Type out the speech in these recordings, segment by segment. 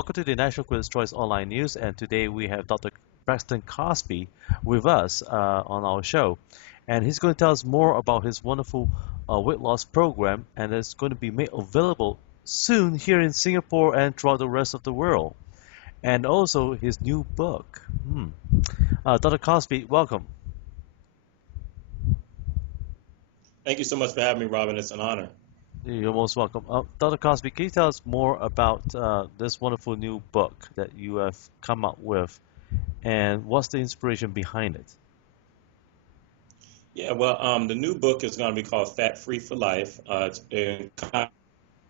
welcome to the National Critics' Choice Online News, and today we have Dr. Braxton Cosby with us on our show, and he's going to tell us more about his wonderful weight loss program, and it's going to be made available soon here in Singapore and throughout the rest of the world, and also his new book. Dr. Cosby, welcome. Thank you so much for having me, Robin. It's an honor. You're most welcome. Dr. Cosby, can you tell us more about this wonderful new book that you have come up with, and what's the inspiration behind it? Yeah, well, the new book is going to be called Fat Free for Life. It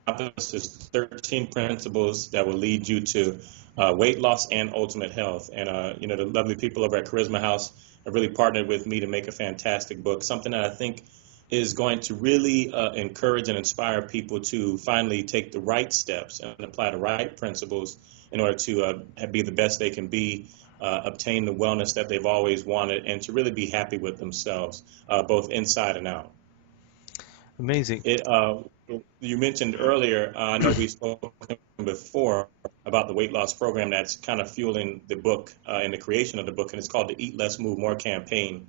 encompasses 13 principles that will lead you to weight loss and ultimate health. And, the lovely people over at Charisma House have really partnered with me to make a fantastic book, something that I think is going to really encourage and inspire people to finally take the right steps and apply the right principles in order to be the best they can be, obtain the wellness that they've always wanted, and to really be happy with themselves, both inside and out. Amazing. You mentioned earlier, I know we've spoken before about the weight loss program that's kind of fueling the book and the creation of the book, and it's called the Eat Less, Move More campaign.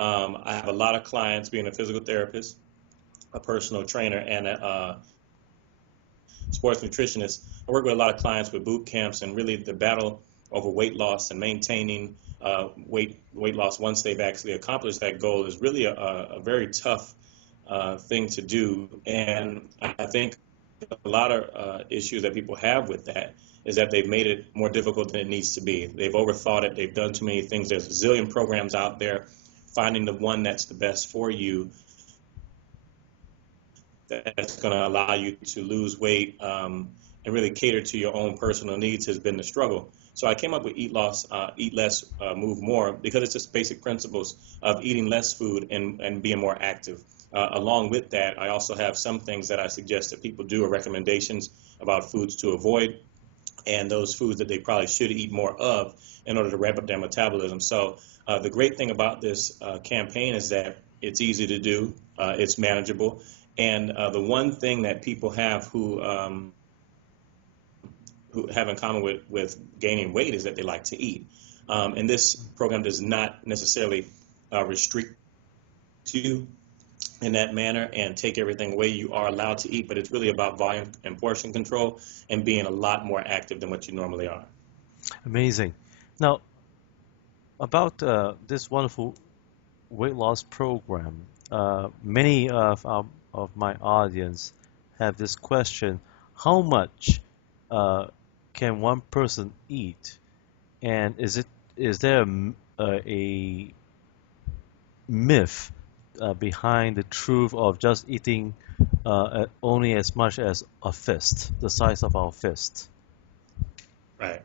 I have a lot of clients, being a physical therapist, a personal trainer, and a sports nutritionist. I work with a lot of clients with boot camps, and really the battle over weight loss and maintaining weight loss once they've actually accomplished that goal is really a very tough thing to do. And I think a lot of issues that people have with that is that they've made it more difficult than it needs to be. They've overthought it. They've done too many things. There's a zillion programs out there. Finding the one that's the best for you, that's going to allow you to lose weight and really cater to your own personal needs has been the struggle. So I came up with Eat Less, Move More, because it's just basic principles of eating less food and being more active. Along with that, I also have some things that I suggest that people do, or recommendations about foods to avoid, and those foods that they probably should eat more of in order to ramp up their metabolism. So the great thing about this campaign is that it's easy to do, it's manageable, and the one thing that people have who have in common with gaining weight is that they like to eat. And this program does not necessarily restrict you in that manner and take everything away. You are allowed to eat, but it's really about volume and portion control and being a lot more active than what you normally are. Amazing. Now, about this wonderful weight loss program, many of my audience have this question: how much can one person eat, and is there a myth behind the truth of just eating only as much as a fist, the size of our fist? Right.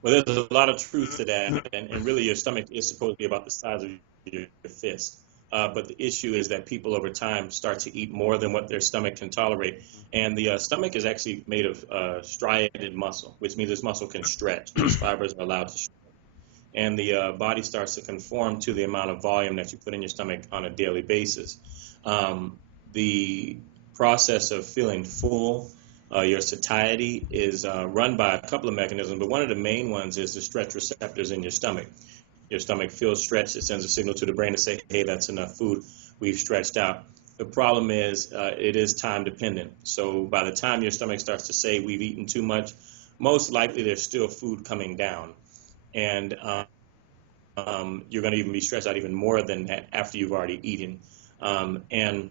Well, there's a lot of truth to that, and really your stomach is supposed to be about the size of your fist. But the issue is that people over time start to eat more than what their stomach can tolerate. And the stomach is actually made of striated muscle, which means this muscle can stretch. These fibers are allowed to stretch. And the body starts to conform to the amount of volume that you put in your stomach on a daily basis. The process of feeling full, your satiety, is run by a couple of mechanisms, but one of the main ones is the stretch receptors in your stomach. Your stomach feels stretched. It sends a signal to the brain to say, hey, that's enough food. We've stretched out. The problem is it is time dependent. So by the time your stomach starts to say we've eaten too much, most likely there's still food coming down. And you're going to even be stressed out even more than that after you've already eaten. And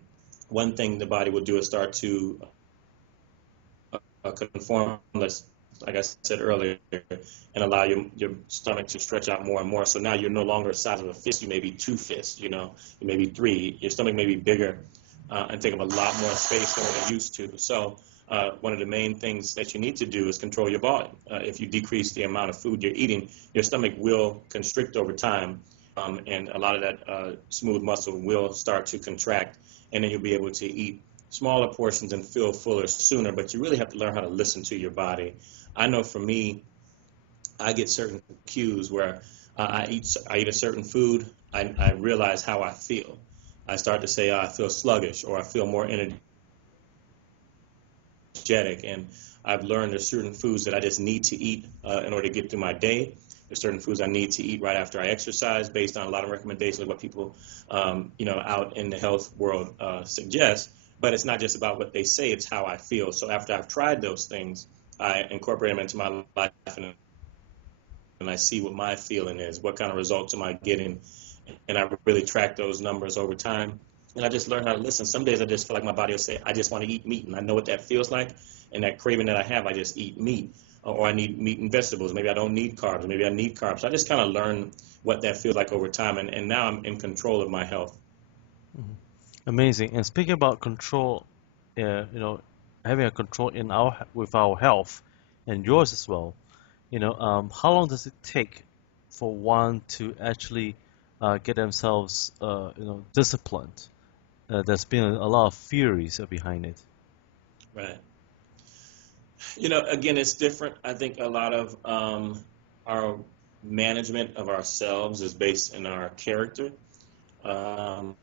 one thing the body will do is start to conform, like I said earlier, and allow your stomach to stretch out more and more. So now you're no longer the size of a fist. You may be two fists, you may be three. Your stomach may be bigger and take up a lot more space than what it used to. So one of the main things that you need to do is control your volume. If you decrease the amount of food you're eating, your stomach will constrict over time, and a lot of that smooth muscle will start to contract, and then you'll be able to eat smaller portions and feel fuller sooner. But you really have to learn how to listen to your body. I know for me, I get certain cues where I eat a certain food, I realize how I feel. I start to say, I feel sluggish, or I feel more energetic, and I've learned there's certain foods that I just need to eat in order to get through my day. There's certain foods I need to eat right after I exercise based on a lot of recommendations of what people, out in the health world suggest. But it's not just about what they say, it's how I feel. So after I've tried those things, I incorporate them into my life, and I see what my feeling is, what kind of results am I getting, and I really track those numbers over time. And I just learned how to listen. Some days I just feel like my body will say, I just want to eat meat, and I know what that feels like, and that craving that I have, I just eat meat. Or I need meat and vegetables. Maybe I don't need carbs. Maybe I need carbs. So I just kind of learn what that feels like over time, and now I'm in control of my health. Mhm. Amazing. And speaking about control, having a control in with our health and yours as well. How long does it take for one to actually get themselves, disciplined? There's been a lot of theories behind it. Right. Again, it's different. I think a lot of our management of ourselves is based in our character. Um,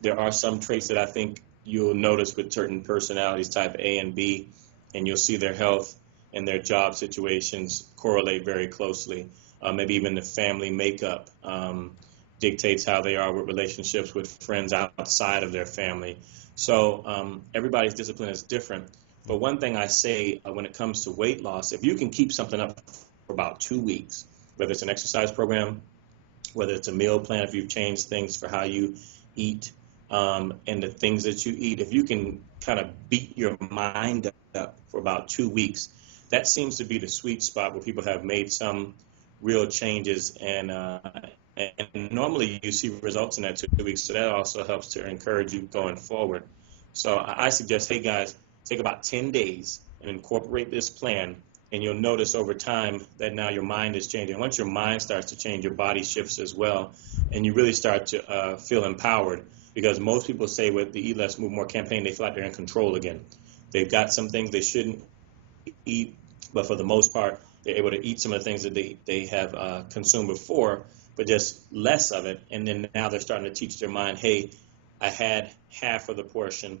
there are some traits that I think you'll notice with certain personalities, type A and B, and you'll see their health and their job situations correlate very closely. Maybe even the family makeup dictates how they are with relationships with friends outside of their family. So everybody's discipline is different. But one thing I say when it comes to weight loss, if you can keep something up for about 2 weeks, whether it's an exercise program, whether it's a meal plan, if you've changed things for how you eat and the things that you eat, if you can kind of beat your mind up for about 2 weeks, that seems to be the sweet spot where people have made some real changes, and normally you see results in that 2 weeks. So that also helps to encourage you going forward. So I suggest, hey guys, take about 10 days and incorporate this plan, and you'll notice over time that now your mind is changing. Once your mind starts to change, your body shifts as well, and you really start to feel empowered, because most people say with the Eat Less, Move More campaign, they feel like they're in control again. They've got some things they shouldn't eat, but for the most part, they're able to eat some of the things that they have consumed before, but just less of it. And then now they're starting to teach their mind, hey, I had half of the portion,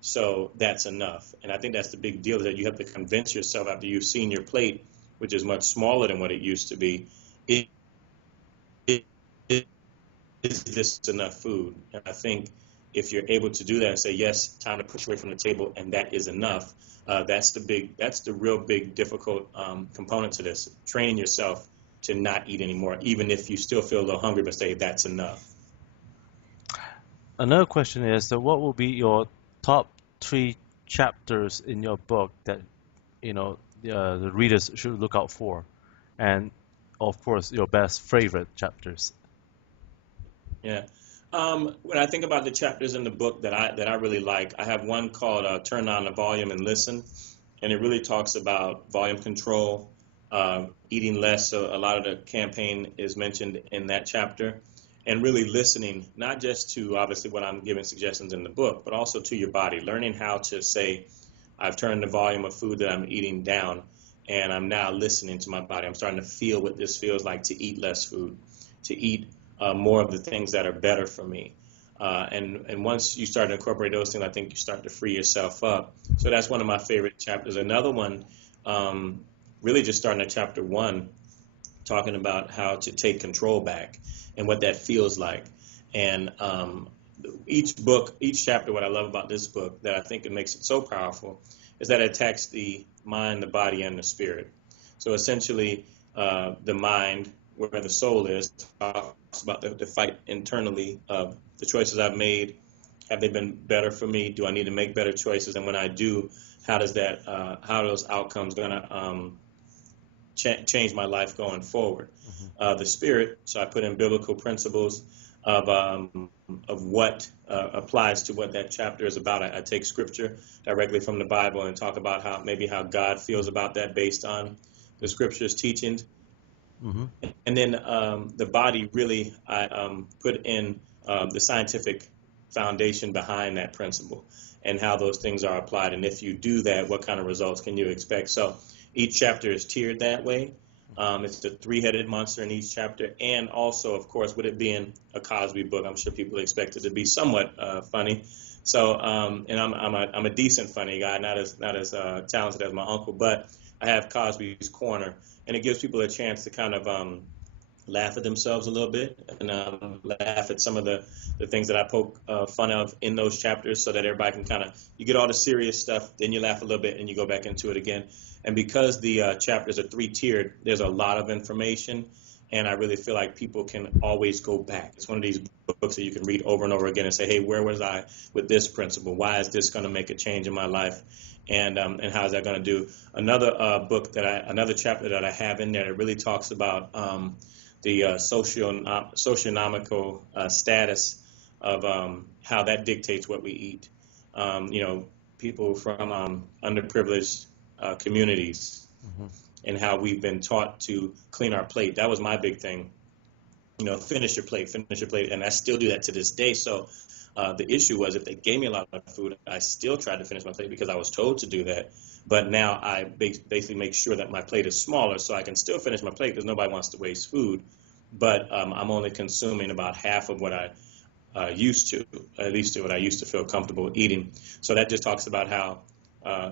so that's enough. And I think that's the big deal, that you have to convince yourself after you've seen your plate, which is much smaller than what it used to be, it is this enough food? And I think if you're able to do that and say, yes, time to push away from the table, and that is enough, that's the real big difficult component to this. Training yourself to not eat anymore, even if you still feel a little hungry, but say that's enough. Another question is that what will be your top three chapters in your book that the readers should look out for, and of course your best favorite chapters. Yeah. When I think about the chapters in the book that I really like, I have one called "Turn Down the Volume and Listen," and it really talks about volume control, eating less. So a lot of the campaign is mentioned in that chapter, and really listening, not just to obviously what I'm giving suggestions in the book, but also to your body, learning how to say, I've turned the volume of food that I'm eating down, and I'm now listening to my body. I'm starting to feel what this feels like to eat less food, to eat more of the things that are better for me. And once you start to incorporate those things, I think you start to free yourself up. So that's one of my favorite chapters. Another one, really just starting at chapter 1, talking about how to take control back and what that feels like. And each chapter, what I love about this book that I think it makes it so powerful is that it attacks the mind, the body, and the spirit. So essentially, the mind, where the soul is, talks about the fight internally of the choices I've made. Have they been better for me? Do I need to make better choices? And when I do, how are those outcomes going to change my life going forward? The spirit, so I put in biblical principles of what applies to what that chapter is about. I take scripture directly from the Bible and talk about how God feels about that based on the scripture's teachings. Mm-hmm. And then the body, really, I put in the scientific foundation behind that principle and how those things are applied. And if you do that, what kind of results can you expect? So each chapter is tiered that way. It's the three-headed monster in each chapter. And also, of course, with it being a Cosby book, I'm sure people expect it to be somewhat funny. So, and I'm a decent funny guy, not as talented as my uncle, but I have Cosby's Corner, and it gives people a chance to kind of laugh at themselves a little bit and laugh at some of the things that I poke fun of in those chapters, so that everybody can kind of, you get all the serious stuff, then you laugh a little bit and you go back into it again. And because the chapters are 3-tiered, there's a lot of information, and I really feel like people can always go back. It's one of these books that you can read over and over again and say, hey, where was I with this principle? Why is this going to make a change in my life? And how is that going to do? Another another chapter that I have in there that really talks about the socioeconomical status of how that dictates what we eat. People from underprivileged communities, Hmm. and how we've been taught to clean our plate. That was my big thing. Finish your plate, and I still do that to this day. So the issue was, if they gave me a lot of food, I still tried to finish my plate because I was told to do that. But now I basically make sure that my plate is smaller so I can still finish my plate, because nobody wants to waste food. But I'm only consuming about half of what I used to, at least to what I used to feel comfortable eating. So that just talks about how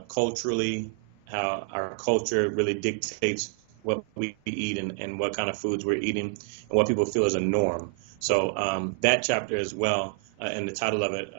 culturally, how our culture really dictates what we eat, and what kind of foods we're eating, and what people feel is a norm. So that chapter as well, and the title of it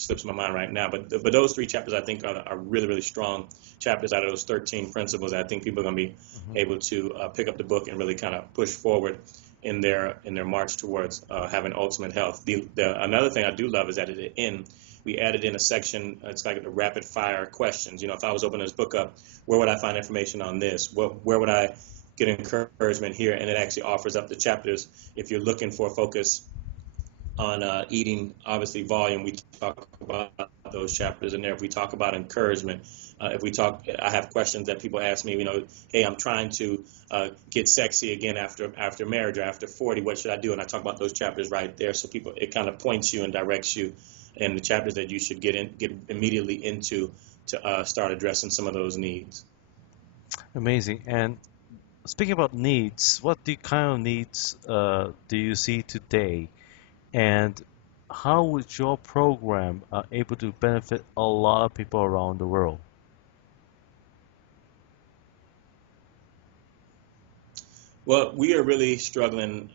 slips my mind right now. But those 3 chapters, I think, are really, really strong chapters out of those 13 principles. I think people are going to be Hmm. able to pick up the book and really kind of push forward in their march towards having ultimate health. Another thing I do love is that at the end, we added in a section. It's like the rapid fire questions. If I was opening this book up, where would I find information on this? Where would I get encouragement here? And it actually offers up the chapters. If you're looking for a focus on eating, obviously volume, we talk about those chapters in there. If we talk about encouragement, I have questions that people ask me, hey, I'm trying to get sexy again after marriage or after 40, what should I do? And I talk about those chapters right there. So it kind of points you and directs you in the chapters that you should get immediately into to start addressing some of those needs. Amazing. And speaking about needs, what kind of needs do you see today? And how would your program able to benefit a lot of people around the world? Well, we are really struggling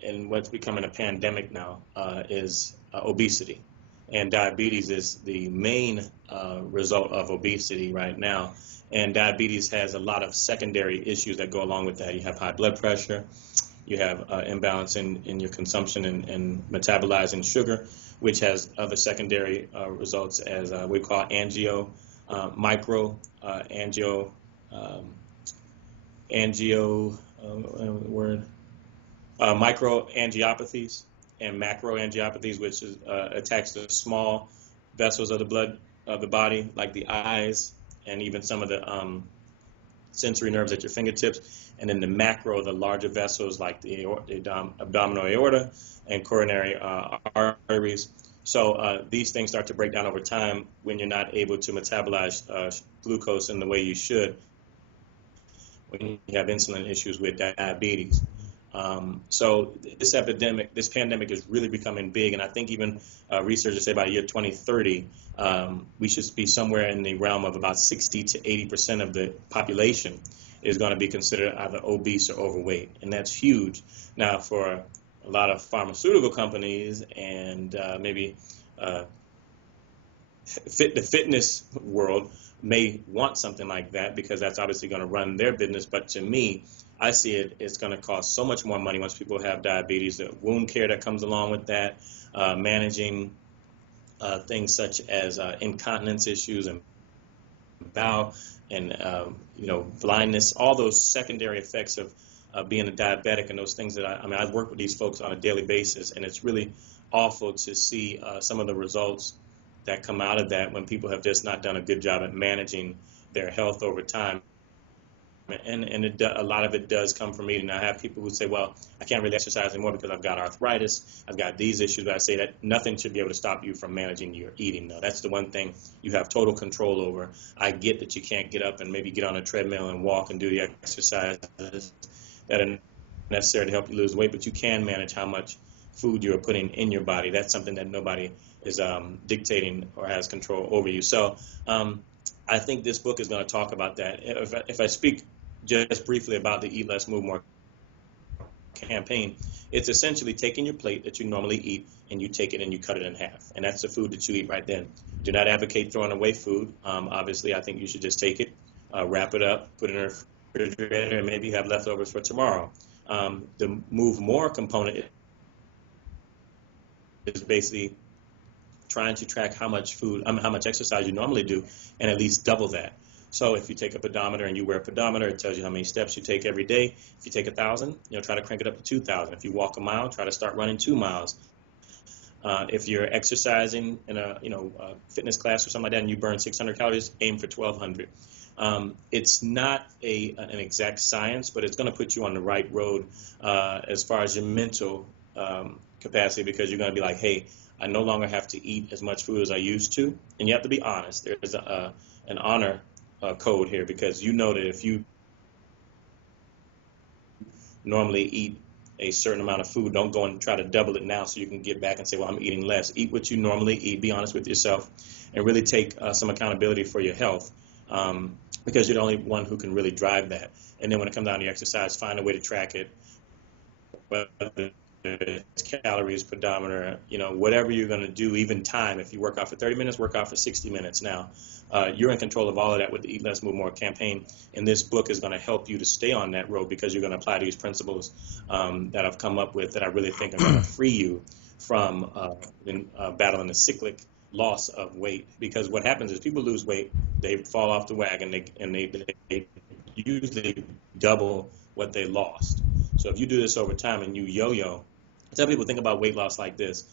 in what's becoming a pandemic now, is obesity. And diabetes is the main result of obesity right now. And diabetes has a lot of secondary issues that go along with that. You have high blood pressure, you have imbalance in your consumption and metabolizing sugar, which has other secondary results, as we call um, angio word microangiopathies and macroangiopathies, which is attacks the small vessels of the blood of the body, like the eyes and even some of the sensory nerves at your fingertips. And then the macro, the larger vessels like the abdominal aorta and coronary arteries. So these things start to break down over time when you're not able to metabolize glucose in the way you should, when you have insulin issues with diabetes. So this pandemic is really becoming big, and I think even researchers say by year 2030, we should be somewhere in the realm of about 60 to 80% of the population is going to be considered either obese or overweight, and that's huge. Now, for a lot of pharmaceutical companies and maybe the fitness world may want something like that, because that's obviously going to run their business. But to me, I see it's going to cost so much more money once people have diabetes, the wound care that comes along with that, managing things such as incontinence issues and bowel and blindness, all those secondary effects of being a diabetic, and those things that I work with these folks on a daily basis, and it's really awful to see some of the results that come out of that when people have just not done a good job at managing their health over time. And a lot of it does come from eating. I have people who say, well, I can't really exercise anymore because I've got arthritis, I've got these issues. But I say that nothing should be able to stop you from managing your eating, though. That's the one thing you have total control over. I get that you can't get up and maybe get on a treadmill and walk and do the exercises that are necessary to help you lose weight, but you can manage how much food you are putting in your body. That's something that nobody is dictating or has control over you. So I think this book is going to talk about that. If I speak just briefly about the Eat Less, Move More campaign, it's essentially taking your plate that you normally eat and you take it and you cut it in half. And that's the food that you eat right then. Do not advocate throwing away food. Obviously, I think you should just take it, wrap it up, put it in a refrigerator, and maybe have leftovers for tomorrow. The Move More component is basically trying to track how much exercise you normally do, and at least double that. So if you take a pedometer and you wear a pedometer, it tells you how many steps you take every day. If you take 1,000, try to crank it up to 2,000. If you walk a mile, try to start running 2 miles. If you're exercising in a fitness class or something like that and you burn 600 calories, aim for 1,200. It's not an exact science, but it's going to put you on the right road as far as your mental capacity, because you're going to be like, hey, I no longer have to eat as much food as I used to. And you have to be honest. There's an honor code here, because you know that if you normally eat a certain amount of food, don't go and try to double it now so you can get back and say, well, I'm eating less. Eat what you normally eat. Be honest with yourself and really take some accountability for your health, because you're the only one who can really drive that. And then when it comes down to exercise, find a way to track it, whether it's calories, pedometer, whatever you're going to do, even time. If you work out for 30 minutes, work out for 60 minutes. Now, you're in control of all of that with the Eat Less, Move More campaign. And this book is going to help you to stay on that road, because you're going to apply these principles that I've come up with that I really think are going to free you from battling the cyclic loss of weight. Because what happens is people lose weight, they fall off the wagon, and they usually double what they lost. So if you do this over time and you yo-yo, I tell people, think about weight loss like this.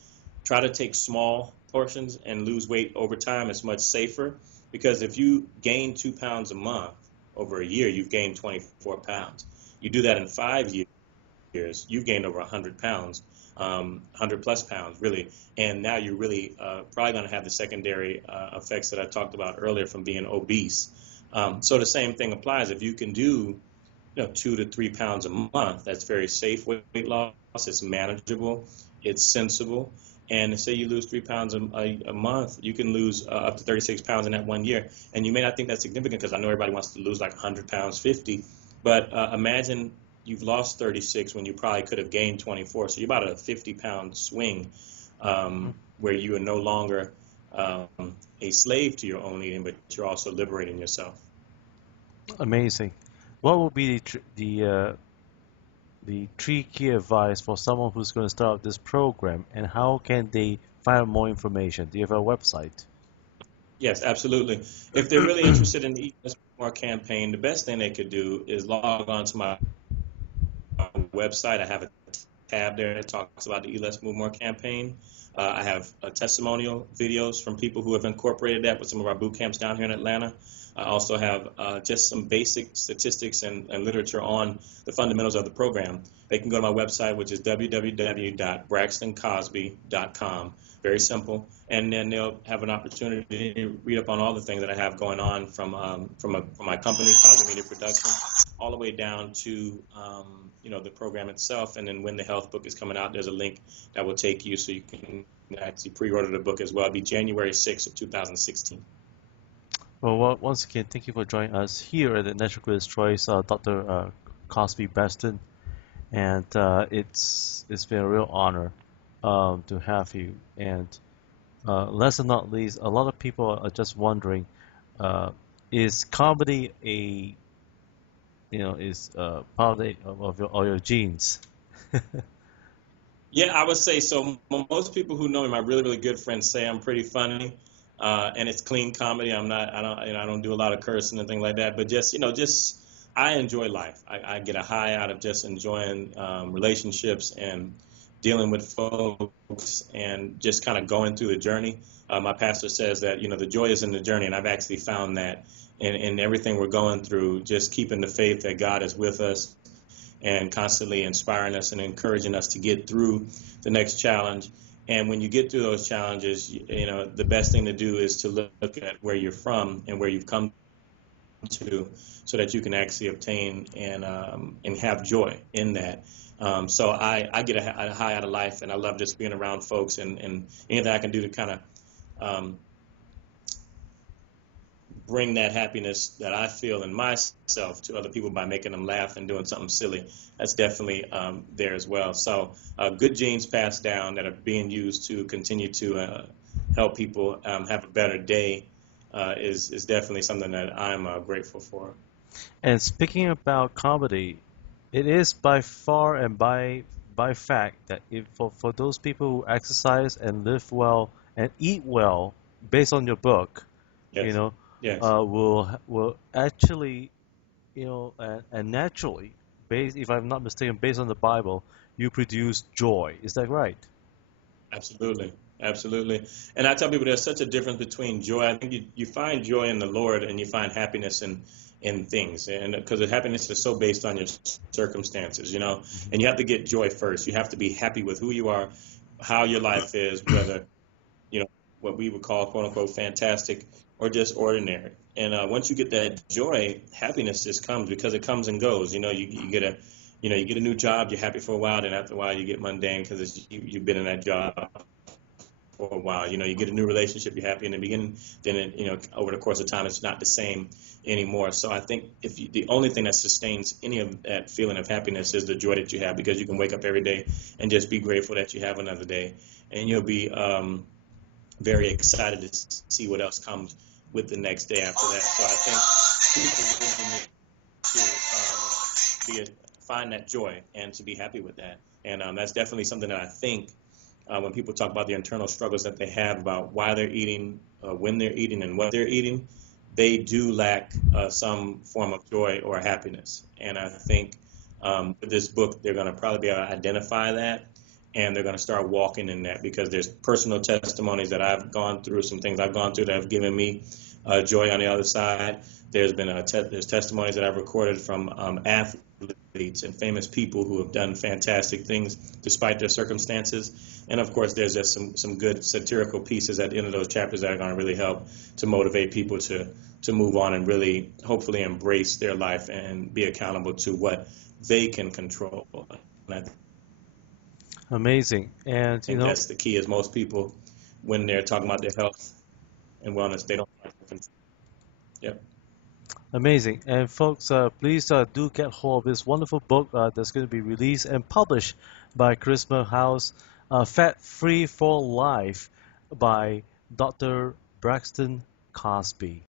Try to take small portions and lose weight over time. It's much safer, because if you gain 2 pounds a month over a year, you've gained 24 pounds. You do that in 5 years, you've gained over 100 pounds, 100 plus pounds, really. And now you're really probably going to have the secondary effects that I talked about earlier from being obese. So the same thing applies. If you can do 2 to 3 pounds a month, that's very safe weight loss. It's manageable. It's sensible. And say you lose 3 pounds a month, you can lose up to 36 pounds in that 1 year. And you may not think that's significant, because I know everybody wants to lose like 100 pounds, 50. But imagine you've lost 36 when you probably could have gained 24. So you're about a 50-pound swing, where you are no longer a slave to your own eating, but you're also liberating yourself. Amazing. What would be the 3 key advice for someone who's going to start this program, and how can they find out more information? Do you have a website? Yes, absolutely. If they're really interested in the Eat Less, Move More campaign, the best thing they could do is log on to my website. I have a tab there that talks about the Eat Less, Move More campaign. I have testimonial videos from people who have incorporated that with some of our boot camps down here in Atlanta. I also have just some basic statistics and literature on the fundamentals of the program. They can go to my website, which is www.braxtoncosby.com. Very simple. And then they'll have an opportunity to read up on all the things that I have going on from my company, Cosby Media Production, all the way down to the program itself. And then when the health book is coming out, there's a link that will take you so you can actually pre-order the book as well. It'll be January 6th of 2016. Well, once again, thank you for joining us here at the Natural Greatest Choice, Dr. Cosby Braxton, and it's been a real honor to have you. And last but not least, a lot of people are just wondering, is comedy is part of your genes? Yeah, I would say so. Most people who know me, my really, really good friends, say I'm pretty funny. And it's clean comedy. I don't do a lot of cursing and things like that. But just I enjoy life. I get a high out of just enjoying relationships and dealing with folks and just kind of going through the journey. My pastor says that the joy is in the journey, and I've actually found that in everything we're going through, just keeping the faith that God is with us and constantly inspiring us and encouraging us to get through the next challenge. And when you get through those challenges, the best thing to do is to look at where you're from and where you've come to, so that you can actually obtain and have joy in that. So I get a high out of life, and I love just being around folks, and anything I can do to kind of um, bring that happiness that I feel in myself to other people by making them laugh and doing something silly. That's definitely there as well. So good genes passed down that are being used to continue to help people have a better day is definitely something that I'm grateful for. And speaking about comedy, it is by far and by fact that if for those people who exercise and live well and eat well, based on your book, you Yes, know, yes. will actually, and naturally, based if I'm not mistaken, based on the Bible, you produce joy. Is that right? Absolutely. Absolutely. And I tell people there's such a difference between joy. I think you find joy in the Lord and you find happiness in things. And because the happiness is so based on your circumstances, Hmm. and you have to get joy first. You have to be happy with who you are, how your life is, whether, you know, what we would call quote unquote fantastic or just ordinary. And once you get that joy, happiness just comes because it comes and goes. You get you get a new job, you're happy for a while, then after a while you get mundane because you've been in that job for a while. You get a new relationship, you're happy in the beginning, then over the course of time, it's not the same anymore. So I think the only thing that sustains any of that feeling of happiness is the joy that you have, because you can wake up every day and just be grateful that you have another day, and you'll be very excited to see what else comes with the next day after that. So I think people really need to find that joy and to be happy with that. And that's definitely something that I think when people talk about the internal struggles that they have about why they're eating, when they're eating, and what they're eating, they do lack some form of joy or happiness. And I think with this book, they're going to probably be able to identify that, and they're going to start walking in that, because there's personal testimonies that I've gone through, some things I've gone through that have given me joy on the other side. There's testimonies that I've recorded from athletes and famous people who have done fantastic things despite their circumstances. And of course, there's just some good satirical pieces at the end of those chapters that are going to really help to motivate people to move on and really hopefully embrace their life and be accountable to what they can control. And I Amazing. And think that's the key, is most people, when they're talking about their health and wellness, they don't like to control. Yep. amazing. And folks, please do get hold of this wonderful book that's going to be released and published by Charisma House, Fat Free for Life by Dr. Braxton Cosby.